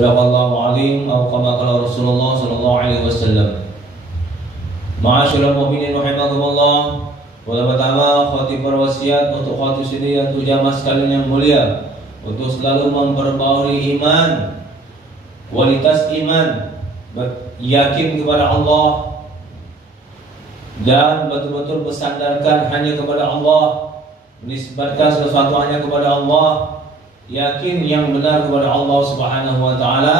Sadaqallahu azim atau kama qala Rasulullah sallallahu alaihi wasallam. Ma'asyiral mu'minin rahimakumullah. Pada pertama khatib berwasiat untuk khatib sini dan untuk jamaah sekalian yang mulia untuk selalu memperbaharui iman, kualitas iman, yakin kepada Allah dan betul-betul bersandarkan hanya kepada Allah, menisbatkan sesuatu hanya kepada Allah, yakin yang benar kepada Allah Subhanahu wa taala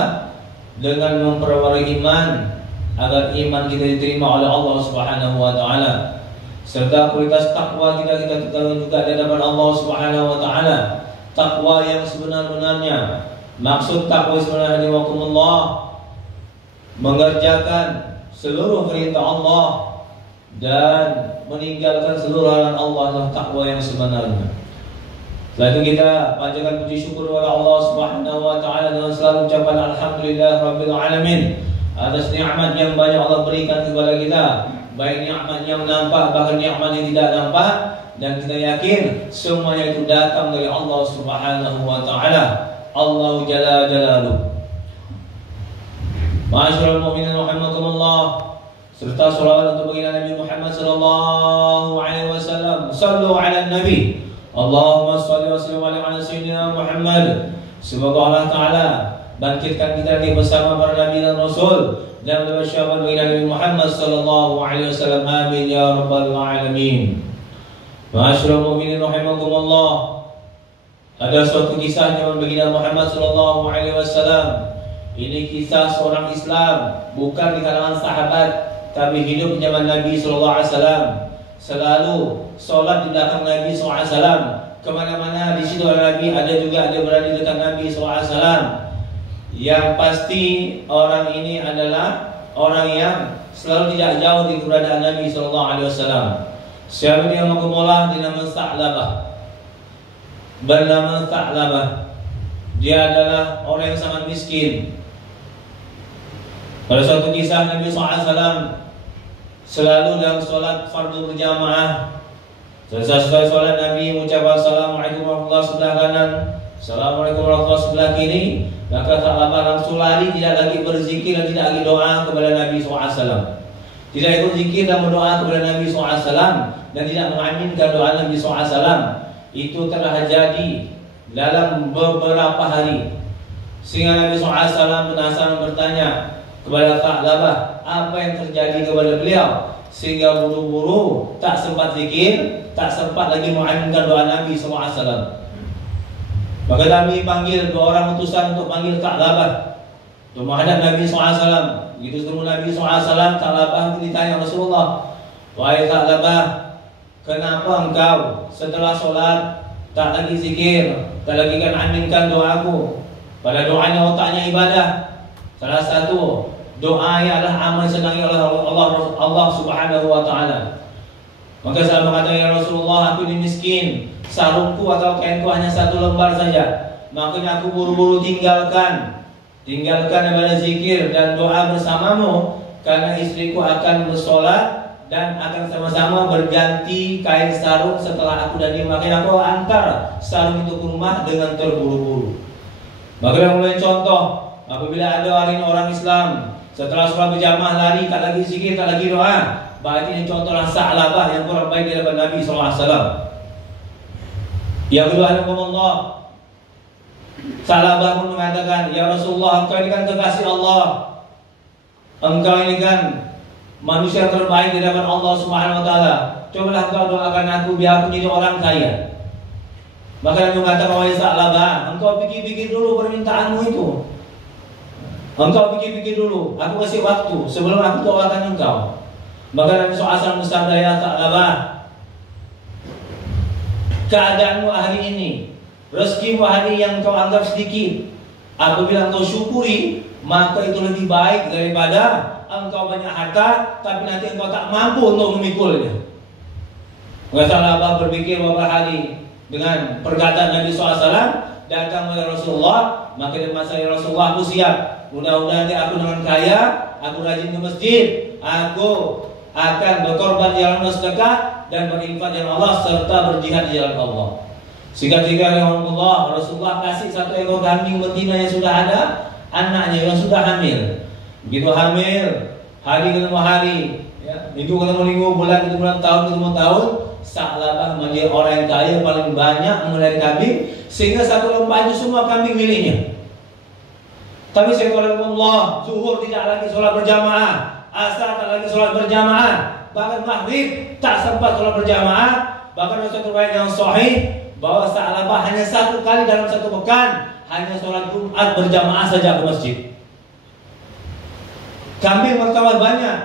dengan memperbarui iman agar iman kita diterima oleh Allah Subhanahu wa taala, serta kualitas takwa kita ketahui juga di hadapan Allah Subhanahu wa taala, takwa yang sebenar-benarnya. Maksud takwa sebenarnya wakumullah, mengerjakan seluruh perintah Allah dan meninggalkan seluruh larangan Allah adalah takwa yang sebenarnya. Setelah itu kita panjatkan puji syukur kepada Allah Subhanahu wa taala dengan selalu ucapan alhamdulillah rabbil alamin atas nikmat yang banyak Allah berikan kepada kita, baik nikmat yang nampak bahkan nikmat yang tidak nampak, dan kita yakin semuanya itu datang dari Allah Subhanahu wa taala. Allahu jalla jalaluhu. Ma'asyiral mu'minin rahimakumullah, serta salawat untuk baginda Nabi Muhammad sallallahu alaihi wasallam. Sallu ala nabi. Allahumma shalli wa sallim ala sayyidina Muhammad. Semoga Allah taala bangkitkan kita lagi bersama para nabi dan rasul dan bersyafaat bagi Nabi Muhammad sallallahu alaihi wasallam. Amin ya rabbal alamin. Ma'asyiral mu'minin rahimakumullah. Ada suatu kisah zaman baginda Muhammad sallallahu alaihi wasallam. Ini kisah seorang Islam, bukan di kalangan sahabat, tapi hidup di zaman Nabi sallallahu alaihi wasallam. Selalu sholat di belakang Nabi SAW. Kemana-mana di situ ada Nabi, ada juga ada berada di dekat Nabi SAW. Yang pasti orang ini adalah orang yang selalu tidak jauh di keberadaan Nabi SAW. Siapa yang mengumpullah dinamakan Sa'labah, bernama Sa'labah. Dia adalah orang yang sangat miskin. Pada suatu kisah Nabi SAW selalu dalam sholat fardu berjamaah. Selesai sholat Nabi mengucapkan Assalamualaikum warahmatullahi wabarakatuh sebelah kanan, Assalamualaikum warahmatullahi wabarakatuh sebelah kiri. Maka Sa'labah langsung lari, tidak lagi berzikir dan tidak lagi doa kepada Nabi SAW. Tidak ikut zikir dan berdoa kepada Nabi SAW dan tidak mengaminkan doa Nabi SAW. Itu telah terjadi dalam beberapa hari, sehingga Nabi SAW penasaran bertanya kepada Sa'labah apa yang terjadi kepada beliau, sehingga buru-buru tak sempat zikir, tak sempat lagi mengaminkan doa Nabi SAW. Maka Nabi panggil dua orang utusan untuk panggil Sa'labah untuk menghadap Nabi SAW. Begitu ketemu Nabi SAW, Sa'labah ditanya Rasulullah, wahai Sa'labah, kenapa engkau setelah sholat tak lagi zikir, tak lagi kan aminkan doaku? Pada doanya otaknya ibadah. Salah satu doa yang adalah amal senangi oleh Allah Subhanahu wa taala. Maka saya mengatakan, ya Rasulullah, aku ini miskin, sarungku atau kainku hanya satu lembar saja. Makanya aku buru-buru tinggalkan daripada zikir dan doa bersamamu, karena istriku akan bersolat dan akan sama-sama berganti kain sarung setelah aku dan dia. Makanya aku antar sarung itu ke rumah dengan terburu-buru. Maka yang mulai contoh, apabila ada orang Islam setelah sholat berjamaah lari, tak lagi zikir, tak lagi doa, berarti ini contohlah Sa'labah yang kurang baik di hadapan Nabi SAW. Yang kedua, alhamdulillah, Sa'labah pun mengatakan, ya Rasulullah, engkau ini kan kekasih Allah, engkau ini kan manusia terbaik di hadapan Allah Subhanahu wa taala. Cobalah engkau doakan aku biar aku jadi orang kaya. Maka Nabi mengatakan, wahai Sa'labah, engkau pikir-pikir dulu permintaanmu itu. Engkau pikir-pikir dulu, aku kasih waktu sebelum aku doakan engkau. Maka Nabi SAW bersabda, ya Sa'labah, keadaanmu hari ini, rezekimu hari yang kau anggap sedikit, apabila engkau syukuri, maka itu lebih baik daripada engkau banyak harta tapi nanti engkau tak mampu untuk memikulnya. Maka Sa'labah berpikir beberapa hari dengan perkataan Nabi SAW, datang kepada Rasulullah. Maka dia masa, ya Rasulullah, aku siap. Mudah-mudahan nanti aku dengan kaya, aku rajin ke masjid, aku akan berkorban di jalan sedekah dan berinfak di jalan Allah serta berjihad di jalan Allah. Sehingga Rasulullah kasih satu ekor kambing betina yang sudah ada, anaknya yang sudah hamil. Begitu hamil, hari ketemu hari, ya, minggu ketemu minggu, bulan ketemu bulan, tahun ketemu tahun, Sa'labah menjadi orang yang kaya paling banyak mengenai kambing, sehingga satu lembah itu semua kambing miliknya. Tapi Allah, zuhur tidak lagi sholat berjamaah, asar tak lagi sholat berjamaah, bahkan maghrib tak sempat sholat berjamaah. Bahkan ada satu riwayat yang sahih bahwa Sa'labah hanya satu kali dalam satu pekan hanya sholat Jumat berjamaah saja ke masjid. Kambing bertambah banyak,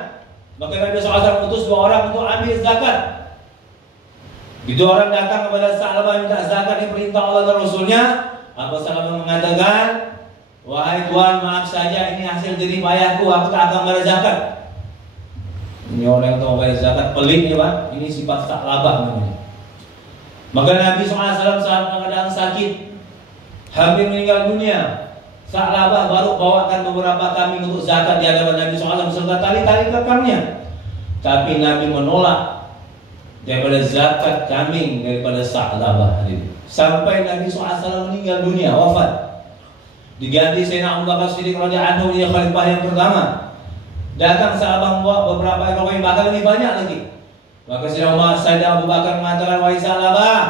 maka Nabi SAW utus 2 orang untuk ambil zakat. Itu orang datang kepada Sa'labah minta zakat yang perintah Allah dan Rasulnya. Abu Sa'labah mengatakan, wahai Tuhan, maaf saja, ini hasil jerih payahku, aku tak akan bayar zakat. Ini orang yang tahu bayar zakat pelit ya Pak. Ini sifat Sa'labah namanya. Maka Nabi SAW saat keadaan sakit, hampir meninggal dunia, Sa'labah baru bawakan beberapa kambing untuk zakat di hadapan Nabi SAW beserta tali-tali kekangnya. Tapi Nabi menolak daripada zakat kambing daripada Sa'labah. Sampai Nabi SAW meninggal dunia, wafat. Diganti Sayyidina Abu Bakar Siddiq radhiyallahu anhu, dia khalifah yang pertama. Datang Sa'labah membawa beberapa ekor kambing, bahkan lebih banyak lagi. Maka Sayyidina Abu Bakar mengatakan, wahai Sa'labah,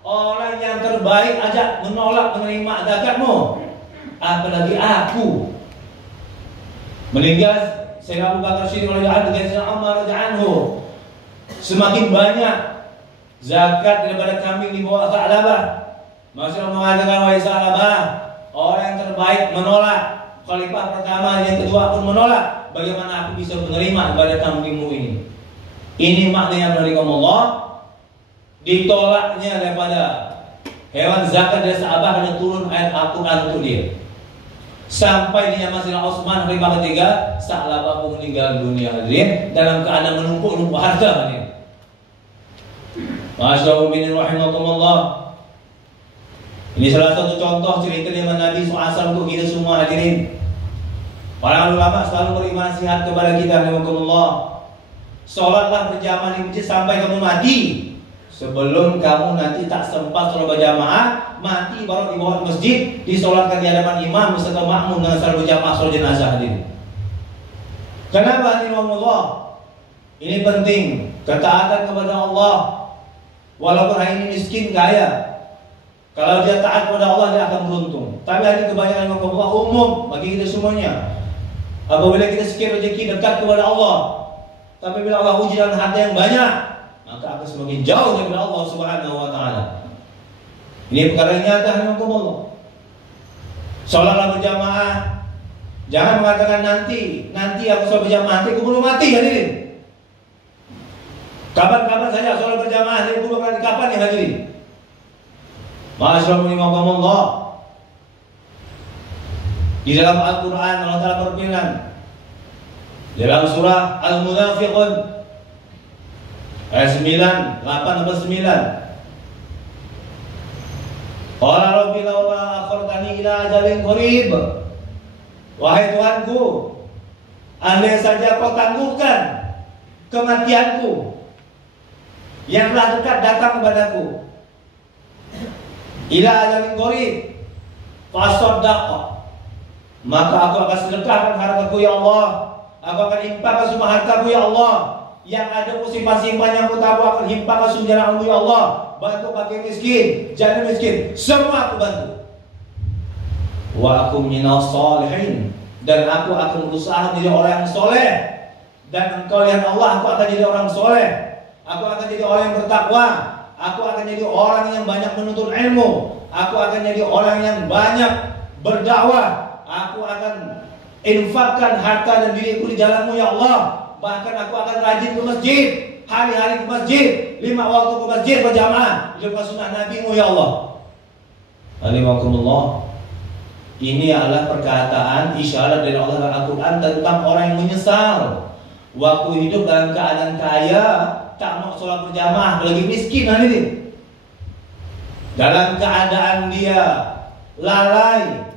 orang yang terbaik ajak menolak menerima zakatmu, apalagi aku. Meninggal Sayyidina Abu Bakar Siddiq radhiyallahu anhu dengan Sayyidina Umar radhiyallahu anhu, semakin banyak zakat daripada kambing dibawa Sa'labah. Maka mengatakan, wahai Sa'labah, orang yang terbaik menolak, khalifah pertama yang kedua pun menolak, bagaimana aku bisa menerima ibadah kambingmu ini? Ini maknanya dari Allah, ditolaknya daripada hewan zakat dari Sa'labah karena turun ayat Al-Quran untuk dia. Sampai dia masih Utsman khalifah ketiga, Sa'labah pun meninggal dunia hadirin dalam keadaan menumpuk-numpuk harta hadirin. Masyaallah rahimakumullah. Ini salah satu contoh cerita dari Nabi SAW untuk kita semua hadirin. Para ulama selalu beri nasihat kepada kita, rahimakumullah. Sholatlah berjamaah di masjid sampai kamu mati. Sebelum kamu nanti tak sempat sholat berjamaah, mati baru dibawa ke masjid, disolatkan di hadapan imam beserta makmum dengan salat berjamaah sholat jenazah hadirin. Kenapa hadirin Allah? Ini penting, ketaatan kepada Allah. Walaupun hari ini miskin kaya, kalau dia taat kepada Allah dia akan beruntung. Tapi hari kebanyakan Allah umum bagi kita semuanya. Apabila kita sikit rezeki dekat kepada Allah, tapi bila Allah uji dengan harta yang banyak, maka akan semakin jauh daripada Allah Subhanahu wa taala. Ini perkara yang nyata Allah. Salatlah berjamaah. Jangan mengatakan nanti aku sholat berjamaah, nanti aku belum mati hadirin. Kapan-kapan saja sholat berjamaah, nanti aku belum kapan ya hadirin. Masyaallah. Di dalam Al-Quran Allah Ta'ala berfirman dalam surah Al-Munafiqun ayat 9, 8-9. Qala rabbi laula akhartani ila ajalin qarib. Wahai Tuhanku, andai saja kau tangguhkan kematianku yang telah dekat datang kepadaku, ila ajalin qarib fasaddaq, maka aku akan sedekahkan hartaku ya Allah. Aku akan himpahkan semua hartaku ya Allah. Yang ada simpan-simpan yang aku tahu akan himpahkan semua jalanmu ya Allah. Bantu pakai miskin, janda miskin, semua aku bantu. Wa aku minas sholihin, dan aku akan berusaha menjadi orang yang soleh. Dan engkau lihat Allah, aku akan jadi orang soleh. Aku akan jadi orang yang bertakwa. Aku akan jadi orang yang banyak menuntut ilmu. Aku akan jadi orang yang banyak berdakwah. Aku akan infakkan harta dan diriku di jalanmu ya Allah. Bahkan aku akan rajin ke masjid, hari-hari ke masjid, 5 waktu ke masjid berjamaah, juga sunnah Nabi-Mu ya Allah. Alhamdulillah. Ini adalah perkataan isyarat dari Allah dalam Al-Quran tentang orang yang menyesal waktu hidup dalam keadaan kaya, tak mau sholat berjamaah, lagi miskin hadirin. Dalam keadaan dia lalai,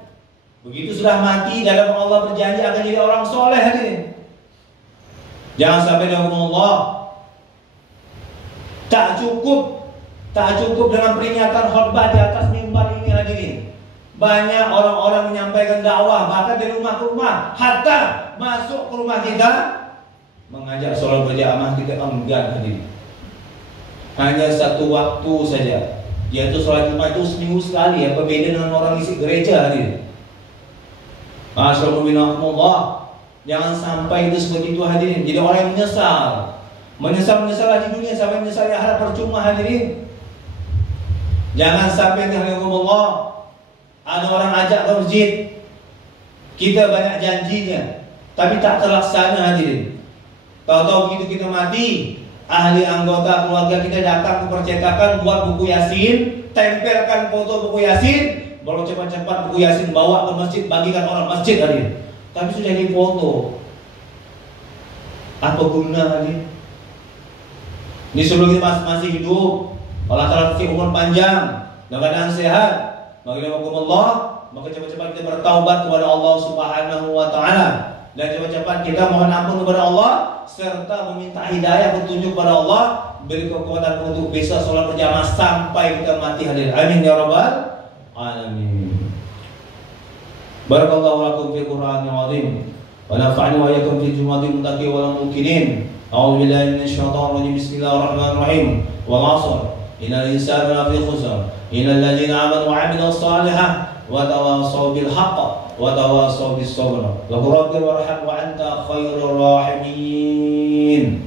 begitu sudah mati, dalam Allah berjanji akan jadi orang soleh hadirin. Jangan sampai dengan Allah tak cukup dengan peringatan khutbah di atas mimbar ini hadirin. Banyak orang-orang menyampaikan dakwah bahkan dari rumah ke rumah, hatta masuk ke rumah kita mengajak sholat berjamaah, kita enggan hadir. Hanya satu waktu saja, yaitu sholat Jumat itu seminggu sekali. Apa beda dengan orang isi gereja hadir? Masyaallah, jangan sampai itu seperti itu hadirin. Jadi orang yang menyesal di dunia sampai menyesal di akhirat, percuma hadirin. Jangan sampai Allah ada orang ajak ke masjid, kita banyak janjinya tapi tak terlaksana hadirin. Tahu-tahu begitu kita mati, ahli anggota keluarga kita datang ke percetakan buat buku Yasin, tempelkan foto buku Yasin, baru cepat-cepat buku Yasin bawa ke masjid, bagikan orang masjid hadirin. Tapi sudah difoto, apa guna hadirin? Ini sebelum kita masih hidup, Allah Ta'ala kasih umur panjang dan keadaan sehat, maka cepat-cepat kita bertaubat kepada Allah Subhanahu wa Ta'ala, dan cepat-cepat kita mohon ampun kepada Allah serta meminta hidayah petunjuk kepada Allah, beri kekuatan untuk bisa sholat berjamaah sampai kita mati hadir. Amin ya rabbal alamin. Barakallahu lakum fil Qur'anil azim wa nafa'ani wa iyyakum fil jumatil muttaqin wal mukminin. A'udzu billahi minasyaitonir rajim. Bismillahirrahmanirrahim. Wal 'ashr innal insana lafi khusr illal ladzina amanu wa 'amilus shalihat wa tawassaw bil haqq wa tawassaw bis sabr. Wa rabbir warham wa anta khairur rahimin.